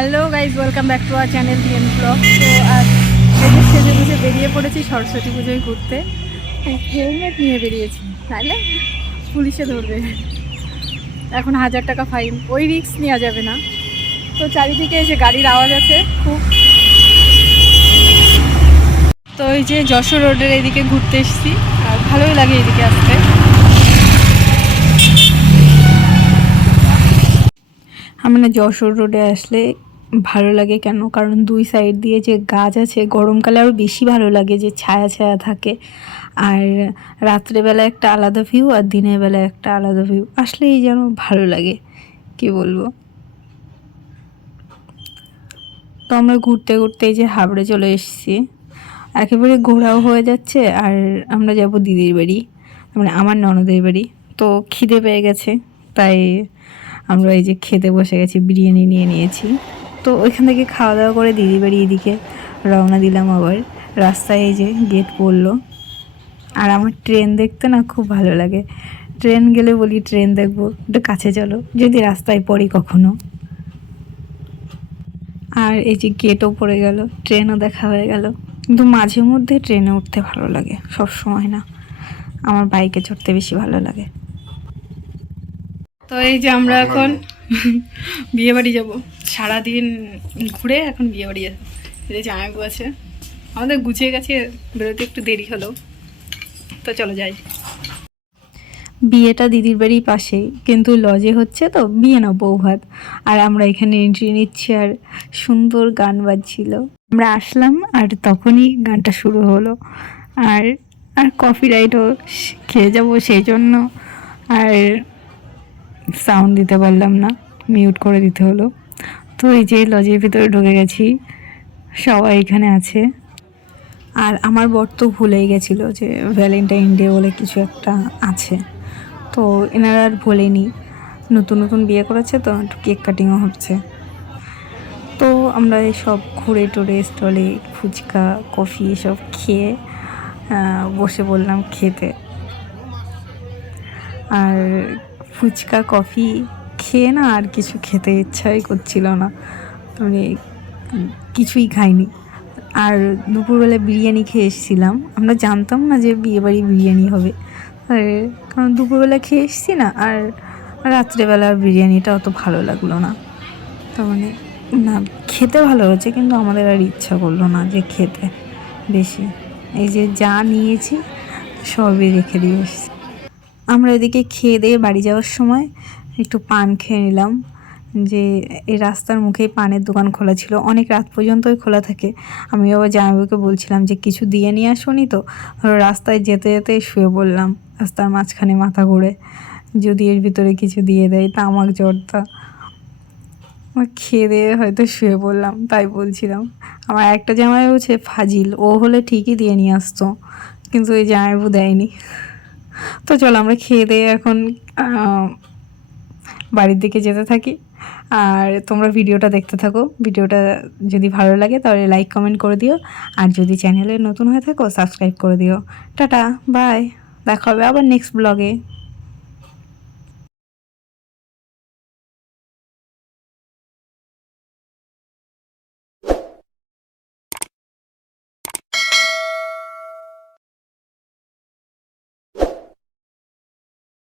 Hello guys, welcome back to our channel DN blog. তো আজ সেজে বুঝে বেরিয়ে পড়েছি সরস্বতী পুজোয় ঘুরতে। হেলমেট নিয়ে বেরিয়েছি, তাহলে পুলিশে ধরবে। এখন 1000 টাকা ফাইন, ওই রিস্ক নেওয়া যাবে না। তো চারিদিকে এসে গাড়ির আওয়াজ আছে খুব। তো এই যে যশোর রোডের এদিকে ঘুরতে এসেছি, আর ভালোই লাগে এদিকে আসতে। আমরা যশোর রোডে আসলে ভালো লাগে কেন, কারণ দুই সাইড দিয়ে যে গাছ আছে, গরমকালে আরও বেশি ভালো লাগে যে ছায়া ছায়া থাকে। আর রাত্রেবেলা একটা আলাদা ভিউ, আর দিনের বেলা একটা আলাদা ভিউ, আসলেই যেন ভালো লাগে, কি বলবো। তো আমরা ঘুরতে ঘুরতে এই যে হাবড়ে চলে এসেছি, একেবারে ঘোরাও হয়ে যাচ্ছে। আর আমরা যাব দিদির বাড়ি, মানে আমার ননদের বাড়ি। তো খিদে পেয়ে গেছে, তাই আমরা এই যে খেতে বসে গেছি, বিরিয়ানি নিয়ে নিয়েছি। তো ওইখান থেকে খাওয়া দাওয়া করে দিদির বাড়ি এদিকে রওনা দিলাম। আবার রাস্তায় এই যে গেট পড়লো। আর আমার ট্রেন দেখতে না খুব ভালো লাগে। ট্রেন গেলে বলি ট্রেন দেখবো, একটু কাছে চলো, যদি রাস্তায় পড়ি কখনো। আর এই যে গেটও পড়ে গেল, ট্রেনও দেখা হয়ে গেল। কিন্তু মাঝে মধ্যে ট্রেনে উঠতে ভালো লাগে, সব সময় না। আমার বাইকে চড়তে বেশি ভালো লাগে। তো এই যে আমরা এখন বিয়ে বাড়ি যাবো, সারাদিন ঘুরে এখন বিয়ে বাড়ি যাবো। এই যে জামাইবু আছে, আমাদের গুছিয়ে গেছে, বেরোতে একটু দেরি হলো। তো চলো যাই। বিয়েটা দিদির বাড়ির পাশেই, কিন্তু লজে হচ্ছে, তো বিয়ে না বউ ভাত। আর আমরা এখানে এন্ট্রি নিচ্ছি, আর সুন্দর গান বাজছিল। আমরা আসলাম আর তখনই গানটা শুরু হলো। আর আর কপিরাইটও খেয়ে যাবো সেই জন্য আর সাউন্ড দিতে পারলাম না, মিউট করে দিতে হলো। তো এই যে লজের ভিতরে ঢুকে গেছি, সবাই এখানে আছে। আর আমার বর তো ভুলেই গেছিলো যে ভ্যালেন্টাইন ডে বলে কিছু একটা আছে। তো এনারা আর ভোলেনি, নতুন নতুন বিয়ে করেছে তো একটু কেক কাটিংও হচ্ছে। তো আমরা সব ঘুরে টুরে স্টলে ফুচকা কফি এসব খেয়ে বসে পড়লাম খেতে। আর ফুচকা কফি খেয়ে না আর কিছু খেতে ইচ্ছাই করছিল না, মানে কিছুই খাইনি। আর দুপুরবেলা বিরিয়ানি খেয়ে এসেছিলাম, আমরা জানতাম না যে বিয়েবাড়ি বিরিয়ানি হবে। আর কারণ দুপুরবেলা খেয়ে এসেছি না, আর রাত্রেবেলার বিরিয়ানিটা অত ভালো লাগলো না। তো মানে না, খেতে ভালো হচ্ছে, কিন্তু আমাদের আর ইচ্ছা করলো না যে খেতে বেশি। এই যে যা নিয়েছি সবই রেখে দিয়ে এসেছি। আমরা এদিকে খেয়ে দিয়ে বাড়ি যাওয়ার সময় একটু পান খেয়ে নিলাম। যে এই রাস্তার মুখেই পানের দোকান খোলা ছিল, অনেক রাত পর্যন্তই খোলা থাকে। আমি আবার জামাইবাবুকে বলছিলাম যে কিছু দিয়ে নিয়ে আসুনি, তো রাস্তায় যেতে যেতে শুয়ে পড়লাম রাস্তার মাঝখানে মাথা ঘুরে, যদি এর ভিতরে কিছু দিয়ে দেয় তামাক জর্দা। খেয়ে দিয়ে হয়তো শুয়ে পড়লাম, তাই বলছিলাম। আমার একটা জামাইবাবু হচ্ছে ফাজিল, ও হলে ঠিকই দিয়ে নিয়ে আসতো, কিন্তু এই জামাইবাবু দেয়নি। তো চলো আমরা খেয়ে দিয়ে এখন বাড়ির দিকে যেতে থাকি। আর তোমরা ভিডিওটা দেখতে থাকো, ভিডিওটা যদি ভালো লাগে তাহলে লাইক কমেন্ট করে দিও। আর যদি চ্যানেলে নতুন হয়ে থাকো সাবস্ক্রাইব করে দিও। টাটা, বাই, দেখা হবে আবার নেক্সট ব্লগে।